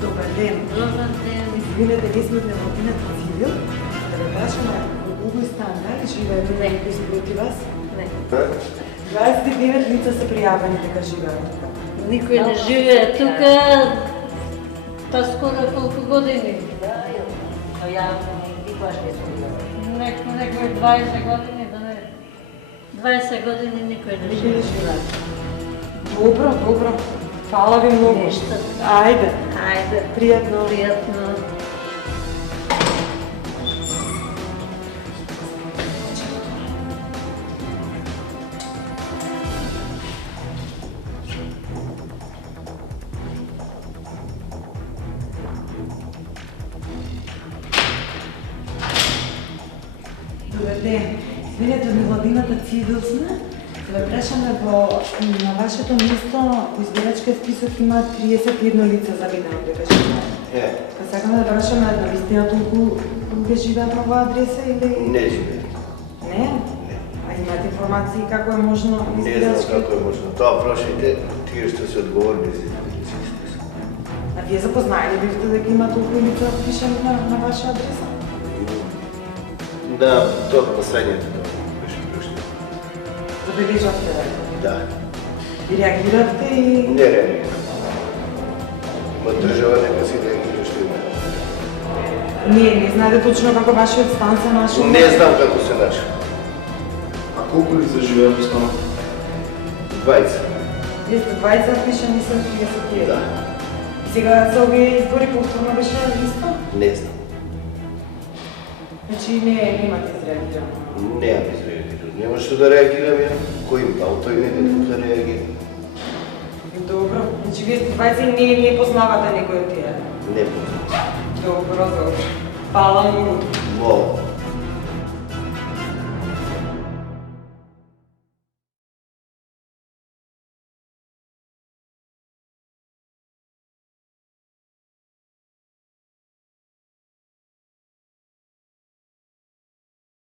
Добар ден. Добар ден. Извинете, ние сме од Невладината цивил. Да ве прашаме, овој стан, дали живеат некои спроти вас? Не. 29 лица се пријавени дека живеат тука. Никој не живее тука, па скоро колку години? Но ја никогаш не сум била. Некој 20 години, да не. 20 години никој не Никој не живее. живеат. Добро, добро. Фала ви многу. Ништо. Ајде, Ајде, пријатно. пријатно. Добар ден. Извинете, од Невладината цивил сме. Да ве прашаме, на вашето место во избирачкиот список има 31 лица загинали дека живеат. Па сакаме да прашаме, на вистина толку луѓе живеат на оваа адреса или... Не живее. Не? А имате информации како е можно Не знам избирачки? како е можно. Тоа прашајте тие што се одговорни за избирачки список. А вие запознаени бивте дека има толку лица впишани на ваша адреса? Да, тоа последниот беше прошли. Забележавте Да, и реагиравте и... не реагира. Ма држава нека си реагира што има. Не знаете точно како вашиот стан се нашол? Не знам како се наши. А колку лица живеат во станот? 20. Вие сте 20 впишани се 31. Да, Сега за овие избори повторно беше исто? не знам. Значи не имате изреагирано. Неам изреагирал. Нема што да реагирам ја. Кој им дал, тој не тука реагира. Добро. Значи вие сте 20 и не познавате некој од тие. Не познам. Добро, добро. Фала многу. Молам.